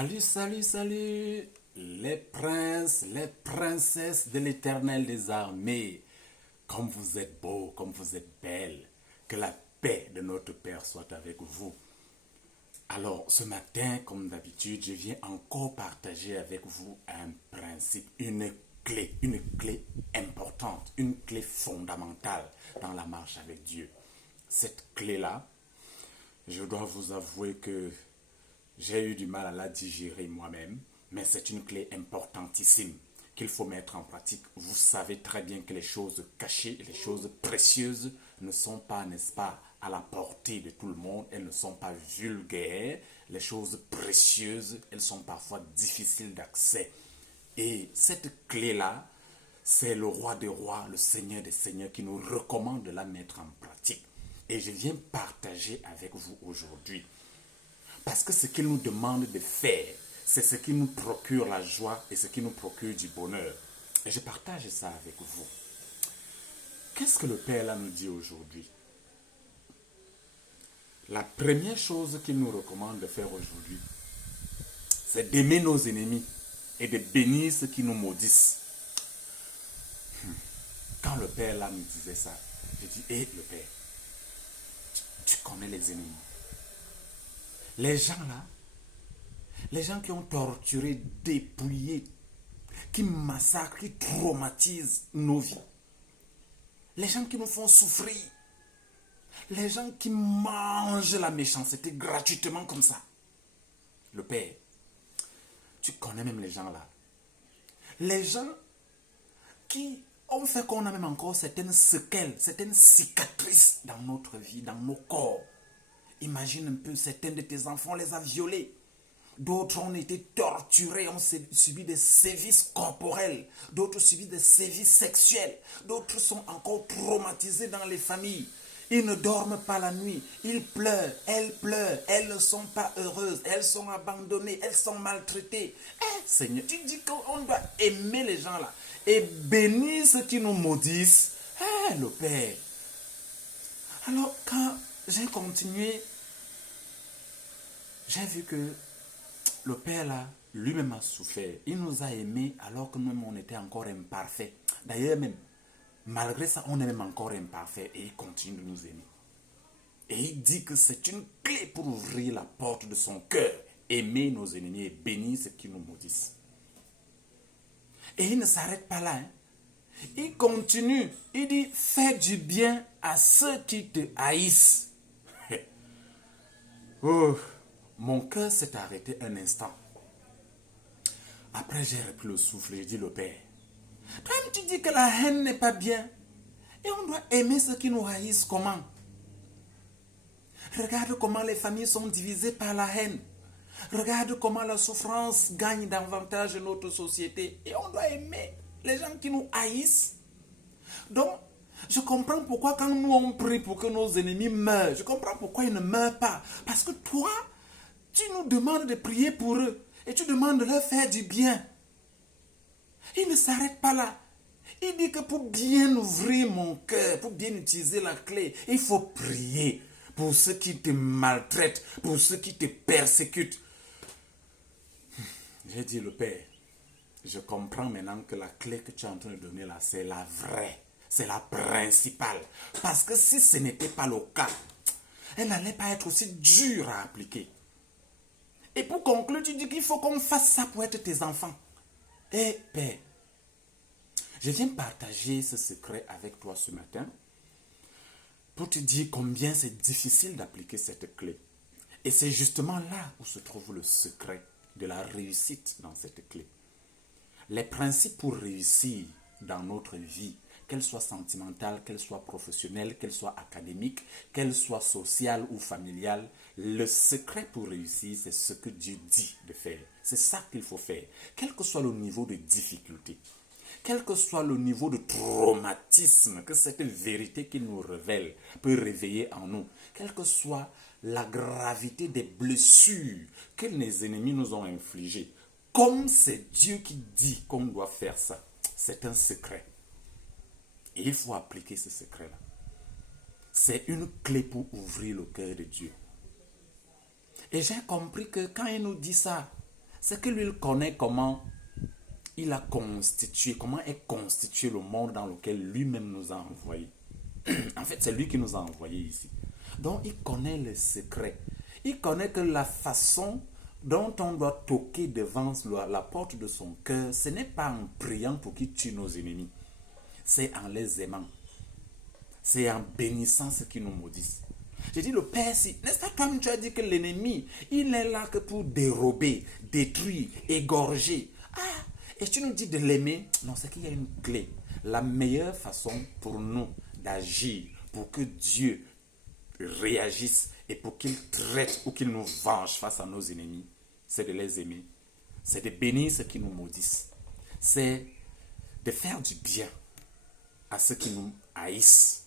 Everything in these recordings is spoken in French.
Salut, salut, salut, les princes, les princesses de l'Éternel des armées. Comme vous êtes beaux, comme vous êtes belles, que la paix de notre Père soit avec vous. Alors, ce matin, comme d'habitude, je viens encore partager avec vous un principe, une clé importante, une clé fondamentale dans la marche avec Dieu. Cette clé-là, je dois vous avouer que j'ai eu du mal à la digérer moi-même, mais c'est une clé importantissime qu'il faut mettre en pratique. Vous savez très bien que les choses cachées, les choses précieuses ne sont pas, n'est-ce pas, à la portée de tout le monde. Elles ne sont pas vulgaires. Les choses précieuses, elles sont parfois difficiles d'accès. Et cette clé-là, c'est le roi des rois, le Seigneur des seigneurs qui nous recommande de la mettre en pratique. Et je viens partager avec vous aujourd'hui. Parce que ce qu'il nous demande de faire, c'est ce qui nous procure la joie et ce qui nous procure du bonheur. Et je partage ça avec vous. Qu'est-ce que le Père là nous dit aujourd'hui? La première chose qu'il nous recommande de faire aujourd'hui, c'est d'aimer nos ennemis et de bénir ceux qui nous maudissent. Quand le Père là me disait ça, je dis, hé le Père, tu connais les ennemis. Les gens là, les gens qui ont torturé, dépouillé, qui massacrent, qui traumatisent nos vies. Les gens qui nous font souffrir. Les gens qui mangent la méchanceté gratuitement comme ça. Le Père, tu connais même les gens là. Les gens qui ont fait qu'on a même encore certaines séquelles, certaines cicatrices dans notre vie, dans nos corps. Imagine un peu, certains de tes enfants les a violés. D'autres ont été torturés, ont subi des sévices corporels. D'autres ont subi des sévices sexuels. D'autres sont encore traumatisés dans les familles. Ils ne dorment pas la nuit. Ils pleurent. Elles ne sont pas heureuses. Elles sont abandonnées. Elles sont maltraitées. Seigneur, tu dis qu'on doit aimer les gens là. Et bénir ceux qui nous maudissent. Le Père. Alors, quand j'ai continué, j'ai vu que le Père là, lui-même a souffert. Il nous a aimés alors que nous-mêmes on était encore imparfaits. D'ailleurs même, malgré ça, on est même encore imparfaits et il continue de nous aimer. Et il dit que c'est une clé pour ouvrir la porte de son cœur. Aimer nos ennemis et bénir ceux qui nous maudissent. Et il ne s'arrête pas là. Il continue. Il dit, fais du bien à ceux qui te haïssent. Oh, mon cœur s'est arrêté un instant. Après, j'ai repris le souffle et j'ai dit, le Père, toi-même tu dis que la haine n'est pas bien. Et on doit aimer ceux qui nous haïssent comment? Regarde comment les familles sont divisées par la haine. Regarde comment la souffrance gagne davantage notre société. Et on doit aimer les gens qui nous haïssent. Donc, je comprends pourquoi quand nous on prie pour que nos ennemis meurent, je comprends pourquoi ils ne meurent pas. Parce que toi, tu nous demandes de prier pour eux. Et tu demandes de leur faire du bien. Il ne s'arrête pas là. Il dit que pour bien ouvrir mon cœur, pour bien utiliser la clé, il faut prier pour ceux qui te maltraitent, pour ceux qui te persécutent. J'ai dit, le Père, je comprends maintenant que la clé que tu es en train de donner là, c'est la vraie, c'est la principale. Parce que si ce n'était pas le cas, elle n'allait pas être aussi dure à appliquer. Et pour conclure, tu dis qu'il faut qu'on fasse ça pour être tes enfants. Eh, Père, je viens partager ce secret avec toi ce matin pour te dire combien c'est difficile d'appliquer cette clé. Et c'est justement là où se trouve le secret de la réussite dans cette clé. Les principes pour réussir dans notre vie, qu'elle soit sentimentale, qu'elle soit professionnelle, qu'elle soit académique, qu'elle soit sociale ou familiale, le secret pour réussir, c'est ce que Dieu dit de faire. C'est ça qu'il faut faire, quel que soit le niveau de difficulté. Quel que soit le niveau de traumatisme que cette vérité qu'il nous révèle peut réveiller en nous, quelle que soit la gravité des blessures que les ennemis nous ont infligées, comme c'est Dieu qui dit qu'on doit faire ça, c'est un secret. Et il faut appliquer ce secret-là. C'est une clé pour ouvrir le cœur de Dieu. Et j'ai compris que quand il nous dit ça, C'est que lui, il connaît comment il a constitué, comment est constitué le monde dans lequel lui-même nous a envoyés. En fait, c'est lui qui nous a envoyés ici. Donc, il connaît les secrets. Il connaît que la façon dont on doit toquer devant la porte de son cœur, ce n'est pas en priant pour qu'il tue nos ennemis. C'est en les aimant. C'est en bénissant ceux qui nous maudissent. J'ai dit, le Père, si, n'est-ce pas comme tu as dit que l'ennemi, il n'est là que pour dérober, détruire, égorger. Ah, et tu nous dis de l'aimer? Non, c'est qu'il y a une clé. La meilleure façon pour nous d'agir, pour que Dieu réagisse et pour qu'il traite ou qu'il nous venge face à nos ennemis, c'est de les aimer. C'est de bénir ceux qui nous maudissent. C'est de faire du bien à ceux qui nous haïssent.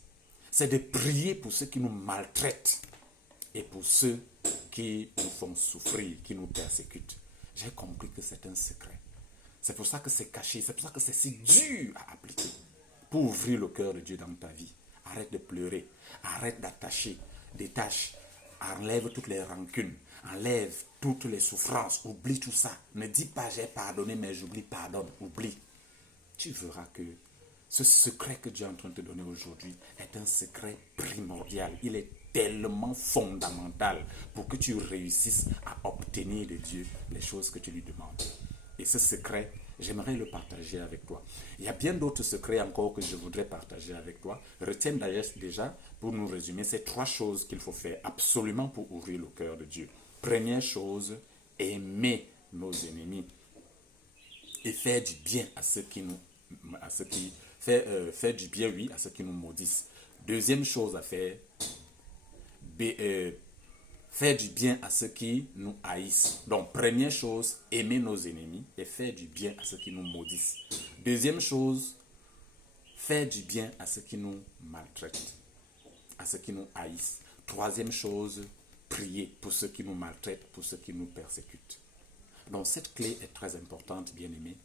C'est de prier pour ceux qui nous maltraitent et pour ceux qui nous font souffrir, qui nous persécutent. J'ai compris que c'est un secret. C'est pour ça que c'est caché, c'est pour ça que c'est si dur à appliquer. Pour ouvrir le cœur de Dieu dans ta vie. Arrête de pleurer, arrête d'attacher, détache, enlève toutes les rancunes, enlève toutes les souffrances, oublie tout ça. Ne dis pas j'ai pardonné mais j'oublie, pardonne, oublie. Tu verras que ce secret que Dieu est en train de te donner aujourd'hui est un secret primordial. Il est tellement fondamental pour que tu réussisses à obtenir de Dieu les choses que tu lui demandes. Et ce secret, j'aimerais le partager avec toi. Il y a bien d'autres secrets encore que je voudrais partager avec toi. Retiens d'ailleurs déjà, pour nous résumer, ces 3 choses qu'il faut faire absolument pour ouvrir le cœur de Dieu. Première chose, aimer nos ennemis et faire du bien à ceux qui nous faire du bien, oui, à ceux qui nous maudissent. Deuxième chose à faire, faire du bien à ceux qui nous haïssent. Donc, première chose, aimer nos ennemis et faire du bien à ceux qui nous maudissent. Deuxième chose, faire du bien à ceux qui nous maltraitent, à ceux qui nous haïssent. Troisième chose, prier pour ceux qui nous maltraitent, pour ceux qui nous persécutent. Donc, cette clé est très importante, bien-aimé,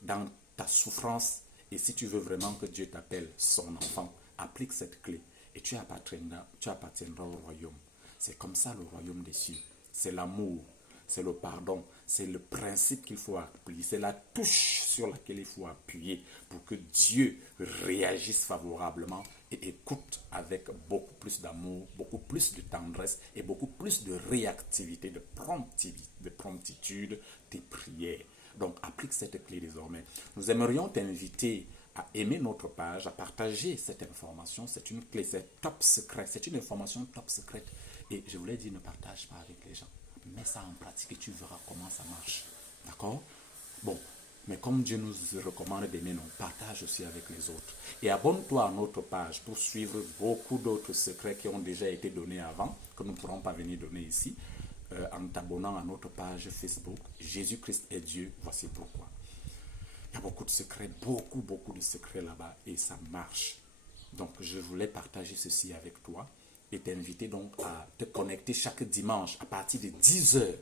dans ta souffrance. Et si tu veux vraiment que Dieu t'appelle son enfant, applique cette clé et tu appartiendras au royaume. C'est comme ça le royaume des cieux. C'est l'amour, c'est le pardon, c'est le principe qu'il faut appliquer, c'est la touche sur laquelle il faut appuyer pour que Dieu réagisse favorablement et écoute avec beaucoup plus d'amour, beaucoup plus de tendresse et beaucoup plus de réactivité, de promptitude tes prières. Donc, applique cette clé désormais. Nous aimerions t'inviter à aimer notre page, à partager cette information. C'est une clé, c'est top secret. C'est une information top secrète. Et je voulais dire, ne partage pas avec les gens. Mets ça en pratique et tu verras comment ça marche. D'accord? Bon, mais comme Dieu nous recommande d'aimer, non, partage aussi avec les autres. Et abonne-toi à notre page pour suivre beaucoup d'autres secrets qui ont déjà été donnés avant, que nous ne pourrons pas venir donner ici. En t'abonnant à notre page Facebook, Jésus-Christ est Dieu, voici pourquoi. Il y a beaucoup de secrets, beaucoup de secrets là-bas et ça marche. Donc je voulais partager ceci avec toi et t'inviter donc à te connecter chaque dimanche à partir de 10h,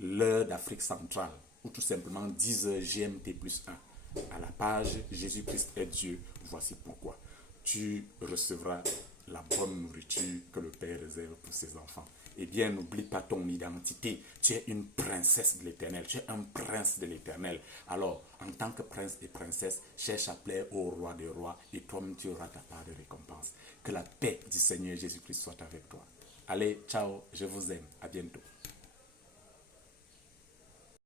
l'heure d'Afrique centrale, ou tout simplement 10h GMT plus 1, à la page Jésus-Christ est Dieu, voici pourquoi. Tu recevras la bonne nourriture que le Père réserve pour ses enfants. Eh bien, n'oublie pas ton identité. Tu es une princesse de l'Éternel. Tu es un prince de l'Éternel. Alors, en tant que prince et princesse, cherche à plaire au roi des rois et toi-même tu auras ta part de récompense. Que la paix du Seigneur Jésus-Christ soit avec toi. Allez, ciao, je vous aime. À bientôt.